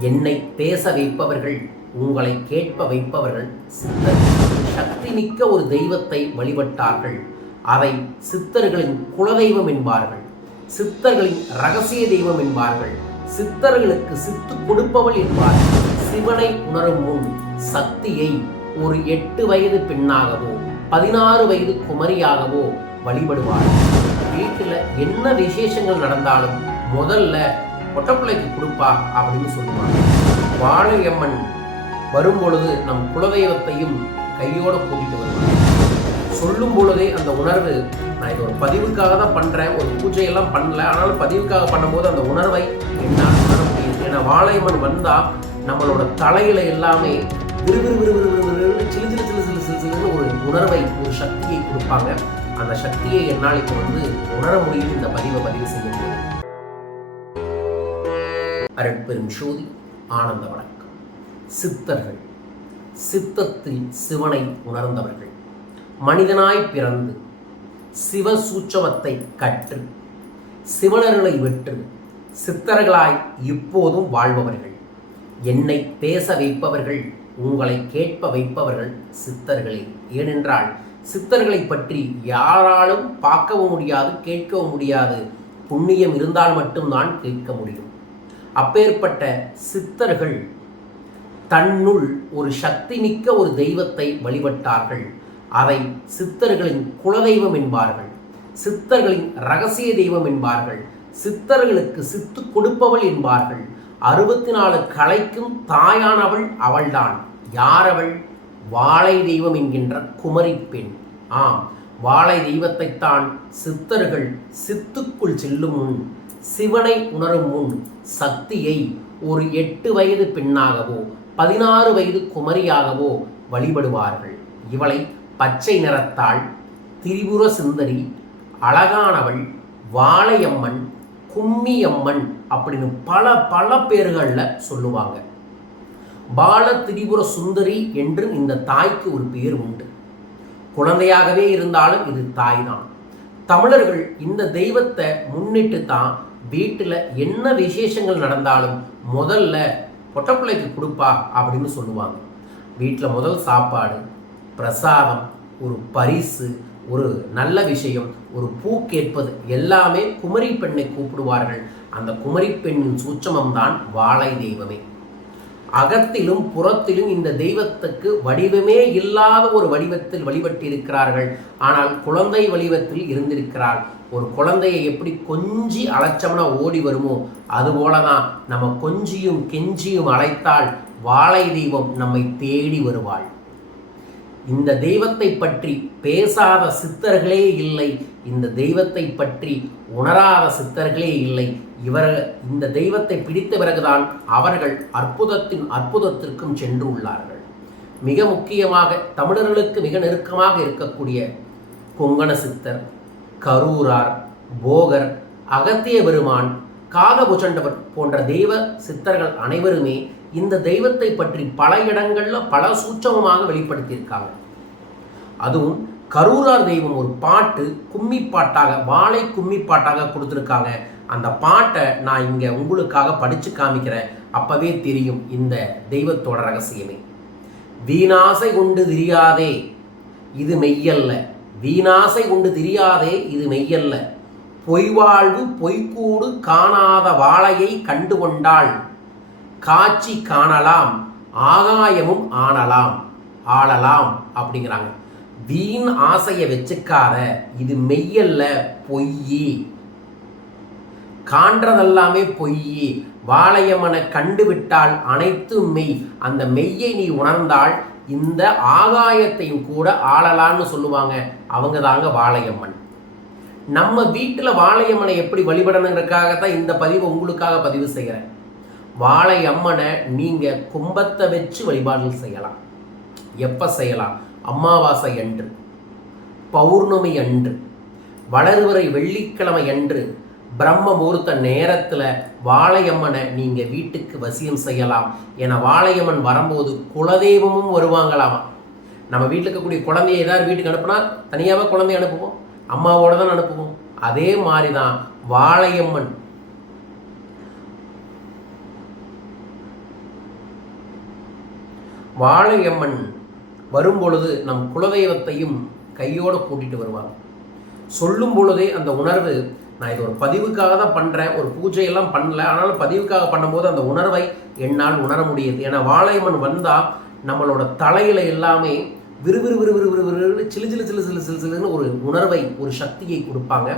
என்னை பேச வைப்பவர்கள் உங்களை கேட்ப வைப்பவர்கள் சித்தர். சக்தி மிக்க ஒரு தெய்வத்தை வழிபட்டார்கள். அதை சித்தர்களின் குலதெய்வம் என்பார்கள். சித்தர்களின் ரகசிய தெய்வம் என்பார்கள். சித்தர்களுக்கு சித்து கொடுப்பவள் என்பார்கள் சிவனை உணரும் முன் சக்தியை ஒரு எட்டு வயது பெண்ணாகவோ பதினாறு வயது குமரியாகவோ வழிபடுவார்கள் வீட்டில் என்ன விசேஷங்கள் நடந்தாலும் முதல்ல பொட்டப்பிள்ளைக்கு கொடுப்பா அப்படின்னு சொல்லுவாங்க. வாழையம்மன் வரும்பொழுது நம் குலதெய்வத்தையும் கையோட கூட்டிட்டு வருவாங்க. சொல்லும் பொழுதே அந்த உணர்வு நான் இது ஒரு பதிவுக்காக தான் பண்றேன் ஒரு பூஜையெல்லாம் பண்ணல ஆனாலும் பதிவுக்காக பண்ணும்போது அந்த உணர்வை என்னால் உணர முடியுது. ஏன்னா வாழையம்மன் வந்தா நம்மளோட தலையில எல்லாமே விறுவிறு விறுவிறு விறுவிறுன்னு சிலு சிலு சிலு சிலு சிலு சிலுன்னு ஒரு உணர்வை ஒரு சக்தியை கொடுப்பாங்க. அந்த சக்தியை என்னால் இப்போ வந்து உணர முடியுது. இந்த பதிவை பதிவு செய்ய முடியும் அருட்பெரும் சோதி ஆனந்த வணக்கம். சித்தர்கள் சித்தத்தில் சிவனை உணர்ந்தவர்கள் மனிதனாய் பிறந்து சிவ சூட்சமத்தை கற்று சிவனர்களை வெற்று சித்தர்களாய் இப்போதும் வாழ்பவர்கள். என்னை பேச வைப்பவர்கள் உங்களை கேட்ப வைப்பவர்கள் சித்தர்களே. ஏனென்றால் சித்தர்களை பற்றி யாராலும் பார்க்கவும் முடியாது கேட்கவும் முடியாது. புண்ணியம் இருந்தால் மட்டும்தான் கேட்க முடியும். அப்பேற்பட்ட சித்தர்கள் தன்னுள் ஒரு சக்தி மிக்க ஒரு தெய்வத்தை வழிபட்டார்கள். அதை சித்தர்களின் குலதெய்வம் என்பார்கள். சித்தர்களின் ரகசிய தெய்வம் என்பார்கள். சித்தர்களுக்கு சித்து கொடுப்பவள் என்பார்கள். அறுபத்தி நாலு கலைக்கும் தாயானவள் அவள்தான். யாரவள்? வாழை தெய்வம் என்கின்ற குமரி பெண். ஆம் வாழை தெய்வத்தைத்தான் சித்தர்கள் சித்துக்குள் செல்லும் முன் சிவனை உணரும் முன் சக்தியை ஒரு எட்டு வயது பெண்ணாகவோ பதினாறு வயது குமரியாகவோ வழிபடுவார்கள். இவளை பச்சை நிறத்தாள் திரிபுர சுந்தரி அழகானவள் வாழையம்மன் கும்மியம்மன் அப்படின்னு பல பல பேர்களில் சொல்லுவாங்க. பால திரிபுர சுந்தரி என்று இந்த தாய்க்கு ஒரு பேர் உண்டு. குழந்தையாகவே இருந்தாலும் இது தாய் தான் தமிழர்கள் இந்த தெய்வத்தை முன்னிட்டு தான் வீட்டில் என்ன விசேஷங்கள் நடந்தாலும் முதல்ல பொட்டப்பிள்ளைக்கு கொடுப்பா அப்படின்னு சொல்லுவாங்க. வீட்டில் முதல் சாப்பாடு பிரசாதம் ஒரு பரிசு ஒரு நல்ல விஷயம் ஒரு பூ கேட்பது எல்லாமே குமரி பெண்ணை கூப்பிடுவார்கள். அந்த குமரி பெண்ணின் சூட்சமம் தான் வாழை தெய்வமே. அகத்திலும் புறத்திலும் இந்த தெய்வத்துக்கு வடிவமே இல்லாத ஒரு வடிவத்தில் வழிபட்டிருக்கிறார்கள். ஆனால் குழந்தை வடிவத்தில் இருந்திருக்கிறாள். ஒரு குழந்தையை எப்படி கொஞ்சி அலைச்சோம்னா ஓடி வருமோ அதுபோல தான் நம்ம கொஞ்சியும் கெஞ்சியும் அழைத்தால் வாழை தெய்வம் நம்மை தேடி வருவாள். இந்த தெய்வத்தை பற்றி பேசாத சித்தர்களே இல்லை இந்த தெய்வத்தை பற்றி உணராத சித்தர்களே இல்லை. இவர்கள் இந்த தெய்வத்தை பிடித்த பிறகுதான் அவர்கள் அற்புதத்தின் அற்புதத்திற்கும் சென்று உள்ளார்கள். மிக முக்கியமாக தமிழர்களுக்கு மிக நெருக்கமாக இருக்கக்கூடிய கொங்கண சித்தர் கரூரார் போகர் அகத்திய பெருமான் காகபுஜண்டவர் போன்ற தெய்வ சித்தர்கள் அனைவருமே இந்த தெய்வத்தை பற்றி பல இடங்கள்ல பல சூட்சமமாக வெளிப்படுத்தியிருக்காங்க. அதுவும் கரூரார் தெய்வம் ஒரு பாட்டு கும்மி பாட்டாக வாழை கும்மி பாட்டாக கொடுத்துருக்காங்க. அந்த பாட்டை நான் இங்கே உங்களுக்காக படித்து காமிக்கிறேன். அப்பவே தெரியும் இந்த தெய்வத்தோட ரகசியமே. வீணாசை கொண்டு திரியாதே இது மெய்யல்ல. வீணாசை கொண்டு திரியாதே இது மெய்யல்ல. பொய்வாழ்வு பொய்க்கூடு காணாத வாழையை கண்டு கொண்டாள் காட்சி காணலாம் ஆகாயமும் ஆனலாம் ஆளலாம் அப்படிங்கிறாங்க. வீண் ஆசையை வச்சுக்காத இது மெய்யல்ல பொய்யி. காண்றதெல்லாமே பொய்யி. வாழையம்மனை கண்டுவிட்டால் அனைத்தும் மெய். அந்த மெய்யை நீ உணர்ந்தால் இந்த ஆகாயத்தையும் கூட ஆளலான்னு சொல்லுவாங்க. அவங்க தாங்க வாழையம்மன். நம்ம வீட்டில் வாழையம்மனை எப்படி வழிபடணுங்கிறதுக்காக தான் இந்த பதிவை உங்களுக்காக பதிவு செய்கிறேன் வாழையம்மனை நீங்கள் கும்பத்தை வச்சு வழிபாடுகள் செய்யலாம். எப்போ செய்யலாம்? அமாவாசை அன்று பௌர்ணமி அன்று வளர்வரை வெள்ளிக்கிழமை அன்று பிரம்ம முகூர்த்த நேரத்தில் வாழையம்மனை நீங்கள் வீட்டுக்கு வசியம் செய்யலாம். ஏன்னா வாழையம்மன் வரும்போது குலதெய்வமும் வருவாங்களாமா? நம்ம வீட்டில் இருக்கக்கூடிய குழந்தைய ஏதாவது வீட்டுக்கு அனுப்புனா தனியாகவே குழந்தைய அனுப்புவோம். அம்மாவோட தான் அனுப்புவோம். அதே மாதிரி தான் வாழையம்மன். வாழையம்மன் வரும்பொழுது நம் குலதெய்வத்தையும் கையோடு கூட்டிட்டு வருவாங்க. சொல்லும் பொழுதே அந்த உணர்வு நான் இது ஒரு பதிவுக்காக தான் பண்ணுறேன் ஒரு பூஜையெல்லாம் பண்ணல. ஆனாலும் பதிவுக்காக பண்ணும்போது அந்த உணர்வை என்னால் உணர முடியுது. ஏன்னா வாழையம்மன் வந்தால் நம்மளோட தலையில் எல்லாமே விறுவிறு விறுவிறு விறுவிறு சிலு சிலு சிலு சிலு சிலு சிலுன்னு ஒரு உணர்வை ஒரு சக்தியை கொடுப்பாங்க.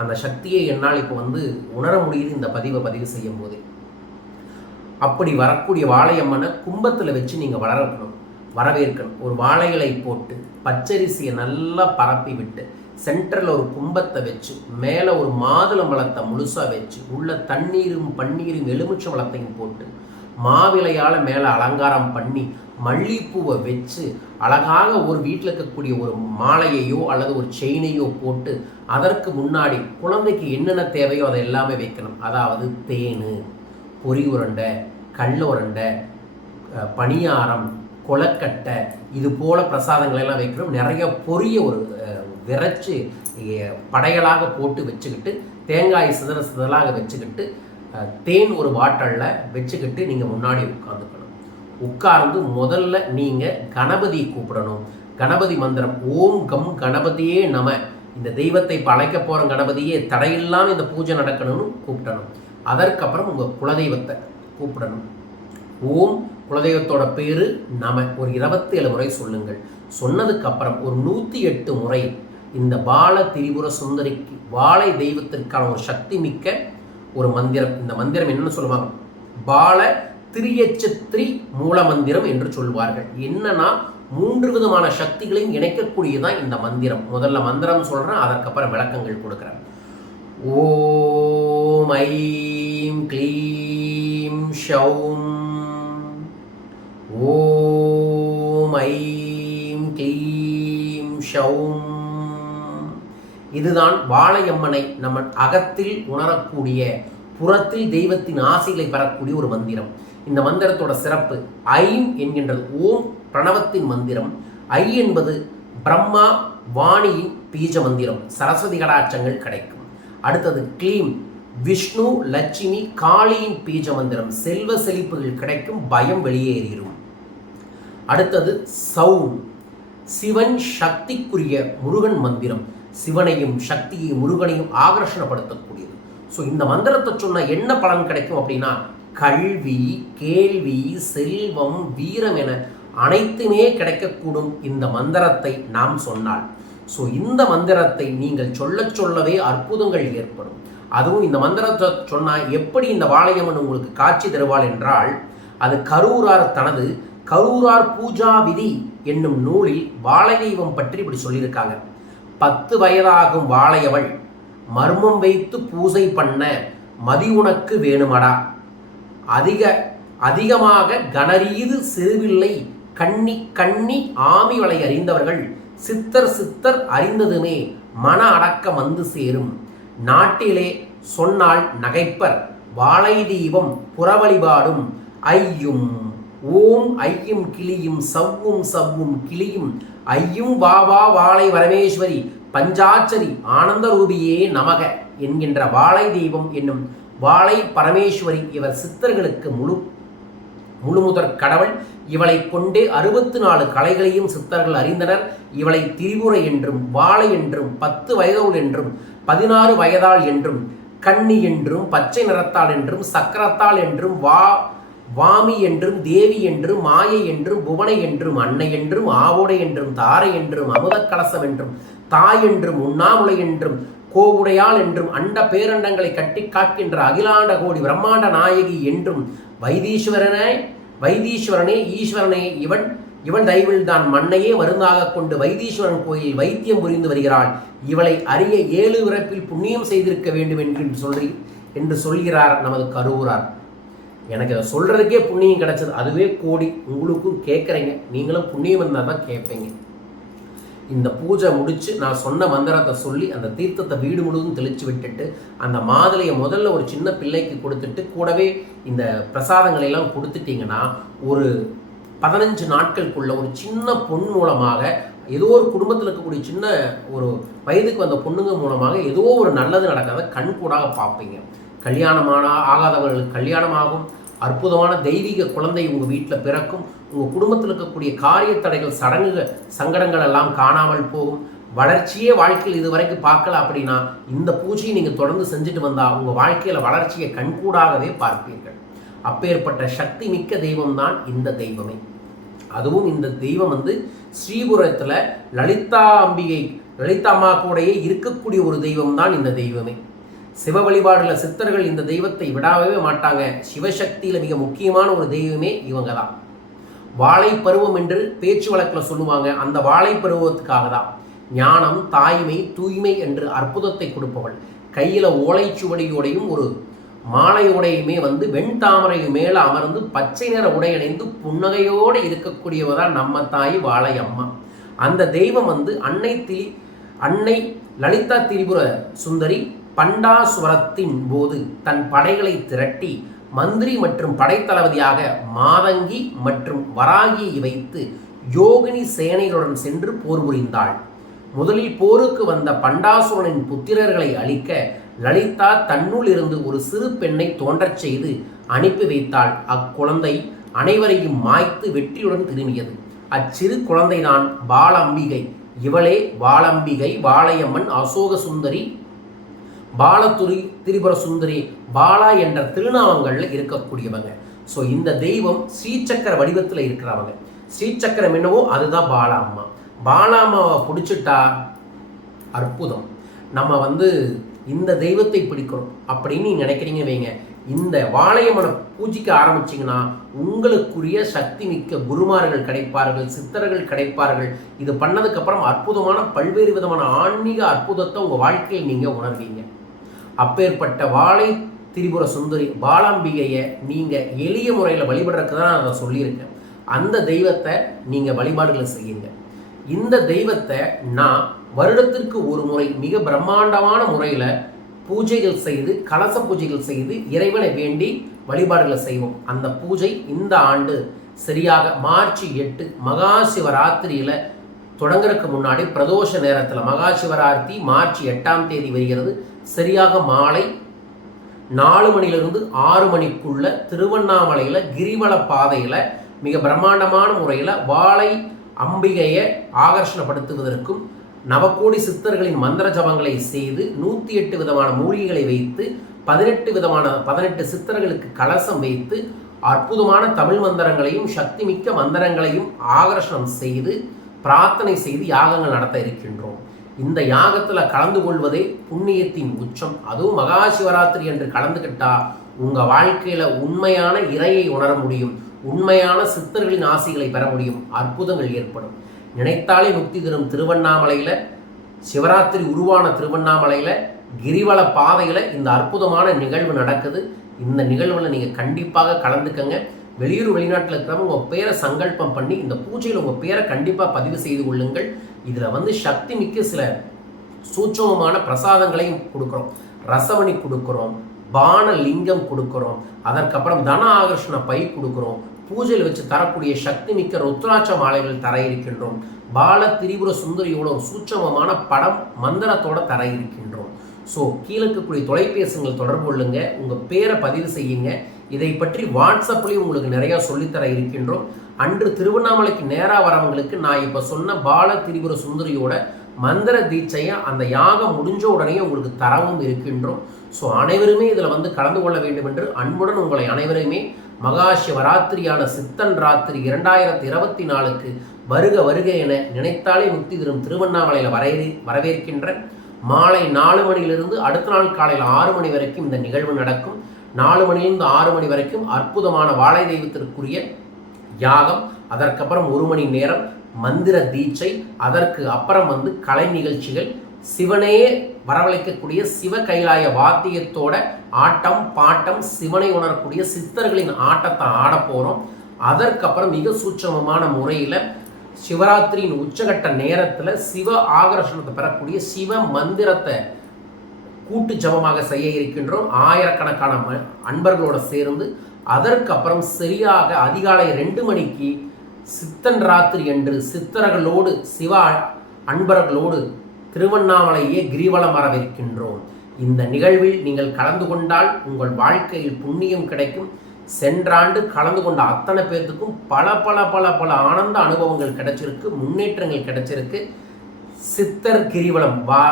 அந்த சக்தியை என்னால் இப்போ வந்து உணர முடியுது இந்த பதிவை பதிவு செய்யும் போது அப்படி வரக்கூடிய வாழையம்மனை கும்பத்தில் வச்சு நீங்கள் வளரக்கணும். வரவேற்கணும். ஒரு வாழை இலை போட்டு பச்சரிசியை நல்லா பரப்பி விட்டு சென்டரில் ஒரு கும்பத்தை வச்சு மேலே ஒரு மாதுளம்பழத்தை முழுசாக வச்சு உள்ள தண்ணீரும் பன்னீரும் எலுமிச்சை பழத்தையும் போட்டு மாவிலையால் மேலே அலங்காரம் பண்ணி மல்லிப்பூவை வச்சு அழகாக ஒரு வீட்டில் இருக்கக்கூடிய ஒரு மாலையையோ அல்லது ஒரு செயினையோ போட்டு அதற்கு முன்னாடி குழந்தைக்கு என்னென்ன தேவையோ அதை எல்லாமே வைக்கணும். அதாவது தேன் பொரி உருண்டை கல் உருண்டை பணியாரம் கொலக்கட்டை இது போல பிரசாதங்களை எல்லாம் வைக்கணும். நிறைய பொரிய ஒரு விரைச்சி படைகளாக போட்டு வச்சுக்கிட்டு தேங்காய் சிதற சிதறாக வச்சுக்கிட்டு தேன் ஒரு வாட்டலில் வச்சுக்கிட்டு நீங்கள் முன்னாடி உட்காந்துக்கணும் உட்கார்ந்து முதல்ல நீங்கள் கணபதி கூப்பிடணும். கணபதி மந்திரம் ஓம் கம் கணபதியே நம. இந்த தெய்வத்தை இப்போ அழைக்க போகிற கணபதியே தடையில்லாமல் இந்த பூஜை நடக்கணும்னு கூப்பிடணும். அதற்கப்புறம் உங்கள் குலதெய்வத்தை கூப்பிடணும். ஓம் குலதெய்வத்தோட பேர் நம. ஒரு இருபத்தேழு முறை சொல்லுங்கள். சொன்னதுக்கப்புறம் ஒரு நூற்றி எட்டு முறை இந்த பால திரிபுர சுந்தரிக்கு வாழை தெய்வத்திற்கான ஒரு சக்தி மிக்க ஒரு மந்திரம். இந்த மந்திரம் என்னன்னு சொல்லுவாங்க? பால திரியச்சத்ரி மூல மந்திரம் என்று சொல்வார்கள். என்னன்னா மூன்று விதமான சக்திகளையும் இணைக்கக்கூடியதான் இந்த மந்திரம். முதல்ல மந்திரம் சொல்றேன் அதற்கப்புறம் விளக்கங்கள் கொடுக்குறேன். ஓம் ஐம் க்ளீம் ஷௌம். ஓம் ஐம் க்ளீம் ஷௌம். இதுதான் வாழையம்மனை நம்ம அகத்தில் உணரக்கூடிய புறத்தில் தெய்வத்தின் ஆசைகளை பெறக்கூடிய ஒரு மந்திரம். இந்த மந்திரத்தோட சிறப்பு ஐம் என்கின்றது ஓம் பிரணவத்தின் மந்திரம். ஐ என்பது பிரம்மா வாணியின் பீஜ மந்திரம். சரஸ்வதி கடாட்சங்கள் கிடைக்கும். அடுத்தது க்ளீம் விஷ்ணு லட்சுமி காளியின் பீஜ மந்திரம். செல்வ செழிப்புகள் கிடைக்கும் பயம் வெளியேறிடும். அடுத்தது சவுன் சிவன் சக்திக்குரிய முருகன் மந்திரம். சிவனையும் சக்தியையும் முருகனையும் ஆகர்ஷணப்படுத்தக்கூடியது. ஸோ இந்த மந்திரத்தை சொன்னா என்ன பலன் கிடைக்கும் அப்படின்னா கல்வி கேள்வி செல்வம் வீரம் என அனைத்துமே கிடைக்கக்கூடும் இந்த மந்திரத்தை நாம் சொன்னால். ஸோ இந்த மந்திரத்தை நீங்கள் சொல்லச் சொல்லவே அற்புதங்கள் ஏற்படும். அதுவும் இந்த மந்திரத்தை சொன்னால் எப்படி இந்த வாளையம்மன் உங்களுக்கு காட்சி தருவாள் என்றால் அது கரூரார் தனது கரூரார் பூஜா விதி என்னும் நூலில் வாழை தெய்வம் பற்றி இப்படி சொல்லியிருக்காங்க. பத்து வயதாகும் வாழையவள் மர்மம் வைத்து பூசை பண்ண மதி உனக்கு வேணுமடா. அதிக அதிகமாக கனரீது சிறுவில்லை கண்ணி கண்ணி ஆமிவளை அறிந்தவர்கள் சித்தர் சித்தர் அறிந்ததுமே மன அடக்கம் வந்து சேரும். நாட்டிலே சொன்னால் நகைப்பர் வாழை தீபம் புறவழிபாடும் ஐயும். ஓம் ஐயும் கிளியும் சவ்வும் சவ்வும் கிளியும் ஐயும் வா வா வாழை வரமேஸ்வரி பஞ்சாட்சரி ஆனந்த ரூபியே நமக என்கின்ற வாழை தெய்வம் என்னும் வாழை பரமேஸ்வரி இவர் சித்தர்களுக்கு முழு முழுமுதற் கடவுள். இவளை கொண்டே அறுபத்து நாலு கலைகளையும் சித்தர்கள் அறிந்தனர். இவளை திரிபுரை என்றும் வாழை என்றும் பத்து வயதோள் என்றும் பதினாறு வயதாள் என்றும் கண்ணி என்றும் பச்சை நிறத்தாள் என்றும் சக்கரத்தாள் என்றும் வா வாமி என்றும் தேவி என்றும் மாயை என்றும் புவனை என்றும் அன்னை என்றும் ஆவோடை என்றும் தாரை என்றும் அமுதக் கலசம் என்றும் தாய் என்றும் உண்ணாமுலை என்றும் கோவுடையாள் என்றும் அண்ட பேரண்டங்களை கட்டி காக்கின்ற அகிலாண்ட கோடி பிரம்மாண்ட நாயகி என்றும் வைதீஸ்வரனே வைத்தீஸ்வரனே ஈஸ்வரனே இவன் இவன் தயவில் தான் மண்ணையே மருந்தாக கொண்டு வைத்தீஸ்வரன் கோயில் வைத்தியம் புரிந்து வருகிறாள். இவளை அறிய ஏழு பிறப்பில் புண்ணியம் செய்திருக்க வேண்டும் என்று சொல்லி என்று சொல்கிறார் நமது கருவூரார் எனக்கு அதை சொல்கிறதுக்கே புண்ணியம் கிடச்சது. அதுவே கோடி. உங்களுக்கும் கேட்குறீங்க. நீங்களும் புண்ணியம் இருந்தால் தான் கேட்பீங்க. இந்த பூஜை முடித்து நான் சொன்ன மந்திரத்தை சொல்லி அந்த தீர்த்தத்தை வீடு முழுவதும் தெளித்து விட்டுட்டு அந்த மாதுளையை முதல்ல ஒரு சின்ன பிள்ளைக்கு கொடுத்துட்டு கூடவே இந்த பிரசாதங்களெல்லாம் கொடுத்துட்டிங்கன்னா கொடுத்துட்டீங்கன்னா ஒரு பதினஞ்சு நாட்களுக்குள்ள ஒரு சின்ன பொன் மூலமாக ஏதோ ஒரு குடும்பத்தில் இருக்கக்கூடிய சின்ன ஒரு வயதுக்கு வந்த பொண்ணுங்க மூலமாக ஏதோ ஒரு நல்லது நடக்காத கண் கூடாக பார்ப்பீங்க. கல்யாணமான ஆகாதவர்களுக்கு கல்யாணமாகும். அற்புதமான தெய்வீக குழந்தை உங்கள் வீட்டில் பிறக்கும். உங்கள் குடும்பத்தில் இருக்கக்கூடிய காரிய தடைகள் சடங்குகள் சங்கடங்கள் எல்லாம் காணாமல் போகும். வளர்ச்சியே வாழ்க்கையில் இது வரைக்கும் பார்க்கல அப்படின்னா இந்த பூஜையை நீங்கள் தொடர்ந்து செஞ்சுட்டு வந்தால் உங்கள் வாழ்க்கையில் வளர்ச்சியை கண்கூடாகவே பார்ப்பீர்கள். அப்பேற்பட்ட சக்தி மிக்க தெய்வம் தான் இந்த தெய்வமே. அதுவும் இந்த தெய்வம் வந்து ஸ்ரீபுரத்தில் லலிதா அம்பிகை லலிதா அம்மா கூடையே இருக்கக்கூடிய ஒரு தெய்வம் தான் இந்த தெய்வமே. சிவ வழிபாடுல சித்தர்கள் இந்த தெய்வத்தை விடாவே மாட்டாங்க. சிவசக்தியில மிக முக்கியமான ஒரு தெய்வமே இவங்க தான் வாழை பருவம் என்று பேச்சு வழக்கில் சொல்லுவாங்க. அந்த வாழை பருவத்துக்காக தான். ஞானம் தாய்மை தூய்மை என்று அற்புதத்தை கொடுப்பவள். கையில் ஓலைச்சுவடியோடையும் ஒரு மாலையோடையுமே வந்து வெண்தாமரை மேலே அமர்ந்து பச்சை நிற உடையணைந்து புன்னகையோடு இருக்கக்கூடியவதான் நம்ம தாய் வாழை அம்மா அந்த தெய்வம் வந்து அன்னை திரி அன்னை லலிதா திரிபுர சுந்தரி பண்டாசுவரத்தின் போது தன் படைகளை திரட்டி மந்திரி மற்றும் படைத்தளபதியாக மாதங்கி மற்றும் வராகியை வைத்து யோகினி சேனைகளுடன் சென்று போர் புரிந்தாள். முதலில் போருக்கு வந்த பண்டாசுரனின் புத்திரர்களை அழிக்க லலிதா தன்னுள் இருந்து ஒரு சிறு பெண்ணை தோன்றச் செய்து அனுப்பி வைத்தாள். அக்குழந்தை அனைவரையும் மாய்த்து வெற்றியுடன் திரும்பியது. அச்சிறு குழந்தைதான் பாலம்பிகை. இவளே வாளம்பிகை வாளையம்மன் அசோக சுந்தரி பாலதுரி திரிபுர சுந்தரி பாலா என்ற திருநாமங்களில் இருக்கக்கூடியவங்க. ஸோ இந்த தெய்வம் ஸ்ரீசக்கர வடிவத்தில் இருக்கிறவங்க. ஸ்ரீசக்கரம் என்னவோ அதுதான் பாலா அம்மா பாலா அம்மாவை பிடிச்சிட்டா அற்புதம். நம்ம வந்து இந்த தெய்வத்தை பிடிக்கிறோம் அப்படின்னு நீங்கள் நினைக்கிறீங்க வைங்க. இந்த வாழையம்மனை பூஜிக்க ஆரம்பிச்சிங்கன்னா உங்களுக்குரிய சக்தி மிக்க குருமார்கள் கிடைப்பார்கள் சித்தர்கள் கிடைப்பார்கள். இது பண்ணதுக்கப்புறம் அற்புதமான பல்வேறு விதமான ஆன்மீக அற்புதத்தை உங்கள் வாழ்க்கையில் நீங்கள் உணர்வீங்க. அப்பேற்பட்ட வாழை திரிபுர சுந்தரி பாலாம்பிகையை நீங்கள் எளிய முறையில் வழிபடுறதுக்கு தான் நான் சொல்லியிருக்கேன். அந்த தெய்வத்தை நீங்கள் வழிபாடுகளை செய்யுங்க. இந்த தெய்வத்தை நான் வருடத்திற்கு ஒரு முறை மிக பிரம்மாண்டமான முறையில் பூஜைகள் செய்து கலச பூஜைகள் செய்து இறைவனை வேண்டி வழிபாடுகளை செய்வோம். அந்த பூஜை இந்த ஆண்டு சரியாக மார்ச் எட்டு மகா சிவராத்திரியில் தொடங்குறதுக்கு முன்னாடி பிரதோஷ நேரத்தில் மகா சிவராத்திரி மார்ச் எட்டாம் தேதி வருகிறது. சரியாக மாலை நாலு மணிலிருந்து ஆறு மணிக்குள்ள திருவண்ணாமலையில் கிரிவல பாதையில் மிக பிரம்மாண்டமான முறையில் வாழை அம்பிகையை ஆகர்ஷணப்படுத்துவதற்கும் நவக்கோடி சித்தர்களின் மந்திர ஜபங்களை செய்து நூற்றி எட்டு விதமான மூலிகைகளை வைத்து பதினெட்டு விதமான பதினெட்டு சித்தர்களுக்கு கலசம் வைத்து அற்புதமான தமிழ் மந்திரங்களையும் சக்தி மிக்க மந்திரங்களையும் ஆகர்ஷணம் செய்து பிரார்த்தனை செய்து யாகங்கள் நடத்த இருக்கின்றோம். இந்த யாகத்தில் கலந்து கொள்வதே புண்ணியத்தின் உச்சம். அதுவும் மகா சிவராத்திரி என்று கலந்துக்கிட்டா உங்கள் வாழ்க்கையில் உண்மையான இறையை உணர முடியும். உண்மையான சித்தர்களின் ஆசைகளை பெற முடியும். அற்புதங்கள் ஏற்படும். நினைத்தாலே முக்தி தரும் திருவண்ணாமலையில் சிவராத்திரி உருவான திருவண்ணாமலையில் கிரிவல பாதையில் இந்த அற்புதமான நிகழ்வு நடக்குது. இந்த நிகழ்வில் நீங்கள் கண்டிப்பாக கலந்துக்கங்க. வெளியூர் வெளிநாட்டில் இருக்கிறவங்க உங்கள் பேரை சங்கல்பம் பண்ணி இந்த பூஜையில் உங்கள் பேரை கண்டிப்பாக பதிவு செய்து கொள்ளுங்கள். இதில் வந்து சக்தி மிக்க சில சூட்சமமான பிரசாதங்களையும் கொடுக்குறோம். ரசவணி கொடுக்குறோம் பான லிங்கம் கொடுக்குறோம் அதற்கப்புறம் தன ஆகர்ஷண பை கொடுக்குறோம். பூஜையில் வச்சு தரக்கூடிய சக்தி மிக்க ருத்ராட்ச மாலைகள் தர இருக்கின்றோம். பால திரிபுர சுந்தரியோட ஒரு சூட்சமமான படம் மந்திரத்தோட தர இருக்கின்றோம். ஸோ கீழே இருக்கக்கூடிய தொலைபேசிகள் தொடர்பு கொள்ளுங்க. உங்கள் பேரை பதிவு செய்யுங்க. இதை பற்றி வாட்ஸ்அப்லேயும் உங்களுக்கு நிறையா சொல்லித்தர இருக்கின்றோம். அன்று திருவண்ணாமலைக்கு நேராக வரவங்களுக்கு நான் இப்போ சொன்ன பால திரிபுர சுந்தரியோட மந்திர தீட்சையை அந்த யாகம் முடிஞ்ச உடனே உங்களுக்கு தரவும் இருக்கின்றோம். ஸோ அனைவருமே இதில் வந்து கலந்து கொள்ள வேண்டும் என்று அன்புடன் உங்களை அனைவருமே மகா சிவராத்திரியான சித்தன் ராத்திரி இரண்டாயிரத்தி இருபத்தி நாலுக்கு வருக வருக என நினைத்தாலே முக்தி தரும் திருவண்ணாமலையில் வரவே வரவேற்கின்ற மாலை நாலு மணியிலிருந்து அடுத்த நாள் காலையில் ஆறு மணி வரைக்கும் இந்த நிகழ்வு நடக்கும். நாலு மணியிலிருந்து ஆறு மணி வரைக்கும் அற்புதமான வாழை தெய்வத்திற்குரிய யாகம் அதற்கப்புறம் ஒரு மணி நேரம் மந்திர தீட்சை அதற்கு அப்புறம் வந்து கலை நிகழ்ச்சிகள் சிவனையே வரவழைக்கக்கூடிய சிவ கைலாய வாத்தியத்தோட ஆட்டம் பாட்டம் சிவனை உணரக்கூடிய சித்தர்களின் ஆட்டத்தை ஆட போகிறோம் அதற்கப்புறம் மிக சூட்சமமான முறையில் சிவராத்திரியின் உச்சகட்ட நேரத்தில் சிவ ஆகர்ஷணத்தை பெறக்கூடிய சிவ மந்திரத்தை கூட்டு ஜபமாக செய்ய இருக்கின்றோம். ஆயிரக்கணக்கான அன்பர்களோட சேர்ந்து அதற்கப்புறம் சரியாக அதிகாலை ரெண்டு மணிக்கு சித்தன் ராத்திரி என்று சித்தர்களோடு சிவா அன்பர்களோடு திருவண்ணாமலையே கிரிவலம் வரவிருக்கின்றோம். இந்த நிகழ்வில் நீங்கள் கலந்து கொண்டால் உங்கள் வாழ்க்கையில் புண்ணியம் கிடைக்கும். சென்றாண்டு கலந்து கொண்ட அத்தனை பேர்த்துக்கும் பல பல பல பல ஆனந்த அனுபவங்கள் கிடைச்சிருக்கு முன்னேற்றங்கள் கிடைச்சிருக்கு. சித்தர் கிரிவலம் வா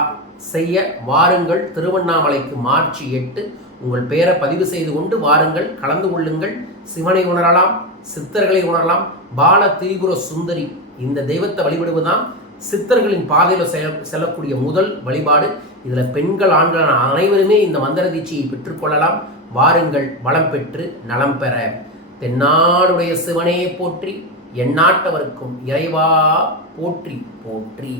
செய்ய வாருங்கள். திருவண்ணாமலைக்கு மார்ச் எட்டு. உங்கள் பெயரை பதிவு செய்து கொண்டு வாருங்கள். கலந்து கொள்ளுங்கள். சிவனை உணரலாம். சித்தர்களை உணரலாம். பால திரிபுர சுந்தரி இந்த தெய்வத்தை வழிபடுவதுதான் சித்தர்களின் பாதையில் செல்ல செல்லக்கூடிய முதல் வழிபாடு. இதில் பெண்கள் ஆண்கள் அனைவருமே இந்த மந்திர தீட்சியை பெற்றுக்கொள்ளலாம் வாருங்கள். வளம் பெற்று நலம் பெற. தென்னாடுடைய சிவனே போற்றி எந்நாட்டவருக்கும் இறைவா போற்றி போற்றி.